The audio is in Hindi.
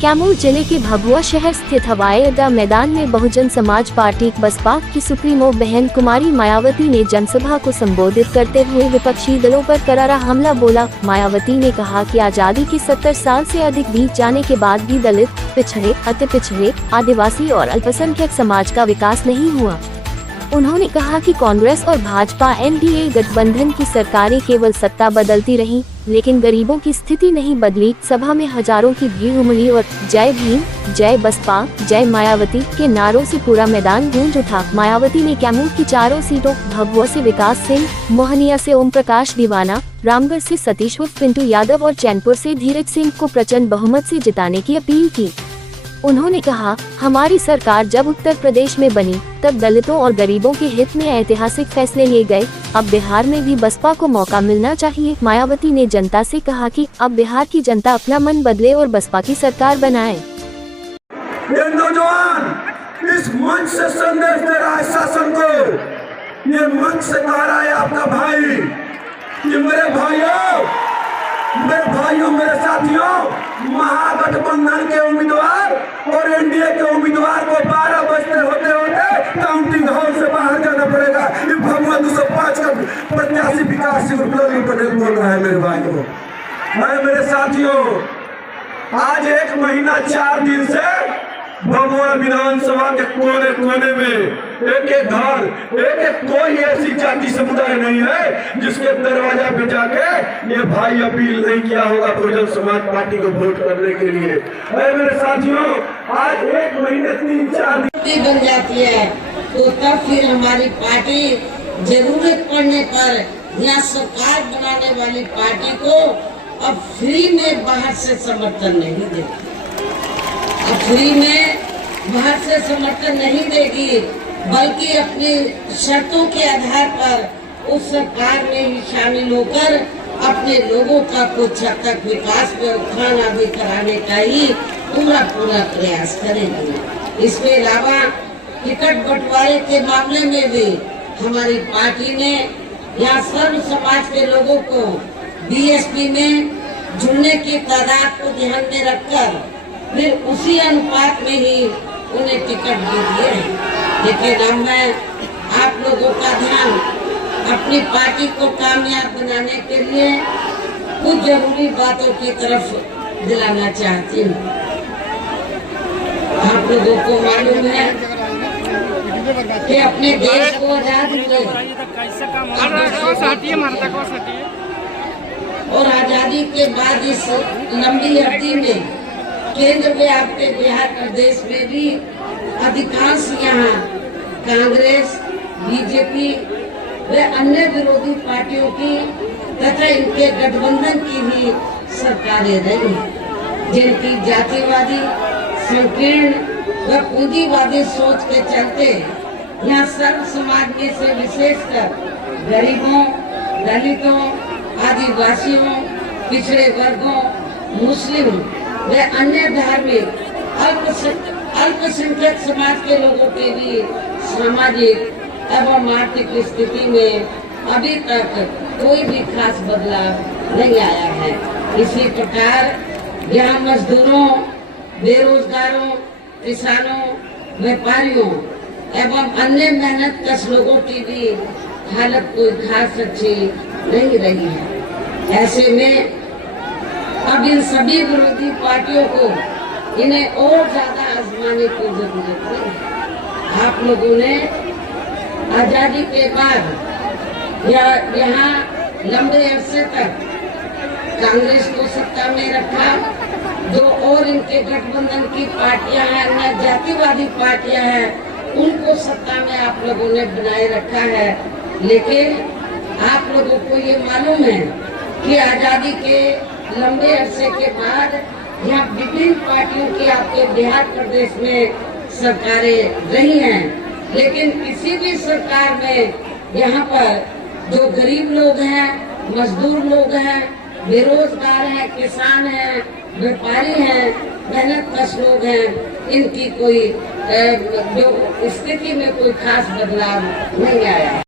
कैमूर जिले के भभुआ शहर स्थित हवाई अड्डा मैदान में बहुजन समाज पार्टी बसपा की सुप्रीमो बहन कुमारी मायावती ने जनसभा को संबोधित करते हुए विपक्षी दलों पर करारा हमला बोला। मायावती ने कहा कि आजादी के 70 साल से अधिक बीत जाने के बाद भी दलित, पिछड़े, अति पिछड़े, आदिवासी और अल्पसंख्यक समाज का विकास नहीं हुआ। उन्होंने कहा कि कांग्रेस और भाजपा एनडीए गठबंधन की सरकारें केवल सत्ता बदलती रहीं, लेकिन गरीबों की स्थिति नहीं बदली। सभा में हजारों की भीड़ उमड़ी और जय भीम, जय बसपा, जय मायावती के नारों से पूरा मैदान गूंज उठा। मायावती ने कैमूर की चारों सीटों भभुआ से विकास सिंह, मोहनिया से ओम प्रकाश दीवाना, रामगढ़ से सतीश उर्फ पिंटू यादव और चैनपुर से धीरज सिंह को प्रचंड बहुमत से जिताने की अपील की। उन्होंने कहा, हमारी सरकार जब उत्तर प्रदेश में बनी तब दलितों और गरीबों के हित में ऐतिहासिक फैसले लिए गए। अब बिहार में भी बसपा को मौका मिलना चाहिए। मायावती ने जनता से कहा कि अब बिहार की जनता अपना मन बदले और बसपा की सरकार बनाए। ये नौजवान इस मंच से संदेश दे रहा है शासन को, ये मंच से कह रहा है आपका भाई कि मेरे भाइयों, मेरे साथियों, महागठबंधन के उम्मीदवार और एनडीए के उम्मीदवार को 12 बजते होते होते काउंटिंग हॉल से बाहर जाना पड़ेगा। ये भभुआ 205 का प्रत्याशी विकास सिंह पटेल बोल रहा है मेरे भाइयों। मेरे साथियों, आज 1 महीना 4 दिन से भभुआ विधानसभा के कोने कोने में एक घर, एक कोई ऐसी जाति समुदाय नहीं है जिसके दरवाजा पे जाके ये भाई अपील नहीं किया होगा बहुजन समाज पार्टी को वोट करने के लिए। मेरे साथियों, आज 1 महीने 3-4 दिन बन जाती है तो तब फिर हमारी पार्टी जरूरत पड़ने पर यहाँ सरकार बनाने वाली पार्टी को अब फ्री में बाहर से समर्थन नहीं देगी। फ्री में बाहर से समर्थन नहीं देगी, बल्कि अपनी शर्तों के आधार पर उस सरकार में ही शामिल होकर अपने लोगों का कुछ हद तक विकास में उत्थान आदि कराने का ही पूरा प्रयास करेगी। इसके अलावा टिकट बंटवारे के मामले में भी हमारी पार्टी ने यहाँ सर्व समाज के लोगों को बीएसपी में जुड़ने की तादाद को ध्यान में रखकर फिर उसी अनुपात में ही उन्हें टिकट दे दिए। लेकिन अब मैं आप लोगों का ध्यान अपनी पार्टी को कामयाब बनाने के लिए कुछ जरूरी बातों की तरफ दिलाना चाहती हूँ। आप लोगों को मालूम है कि अपने देश को आजाद हुए और आजादी के बाद इस लंबी अवधि में केंद्र में आपके बिहार प्रदेश में भी अधिकांश यहाँ कांग्रेस, बीजेपी व अन्य विरोधी पार्टियों की तथा इनके गठबंधन की भी सरकारें रही, जिनकी जातिवादी, संकीर्ण व पूंजीवादी सोच के चलते यहाँ सर्व समाज में से विशेषकर गरीबों, दलितों, आदिवासियों, पिछड़े वर्गों, मुस्लिम वे अन्य धार्मिक अल्पसंख्यक समाज के लोगों के भी सामाजिक एवं आर्थिक स्थिति में अभी तक कोई भी खास बदलाव नहीं आया है। इसी प्रकार यहाँ मजदूरों, बेरोजगारों, किसानों, व्यापारियों एवं अन्य मेहनतकश लोगों की भी हालत कोई खास अच्छी नहीं रही है। ऐसे में अब इन सभी विरोधी पार्टियों को इन्हें और ज्यादा आजमाने की जरूरत है। आप लोगों ने आजादी के बाद यहाँ लंबे अरसे तक कांग्रेस को सत्ता में रखा। 2 और इनके गठबंधन की पार्टियां हैं, अन्य जातिवादी पार्टियां हैं, उनको सत्ता में आप लोगों ने बनाए रखा है। लेकिन आप लोगों को ये मालूम है कि आजादी के लंबे अरसे के बाद यहाँ विभिन्न पार्टियों की आपके बिहार प्रदेश में सरकारें रही हैं, लेकिन किसी भी सरकार में यहाँ पर जो गरीब लोग हैं, मजदूर लोग हैं, बेरोजगार हैं, किसान हैं, व्यापारी हैं, मेहनतकश लोग हैं, इनकी कोई जो स्थिति में कोई खास बदलाव नहीं आया।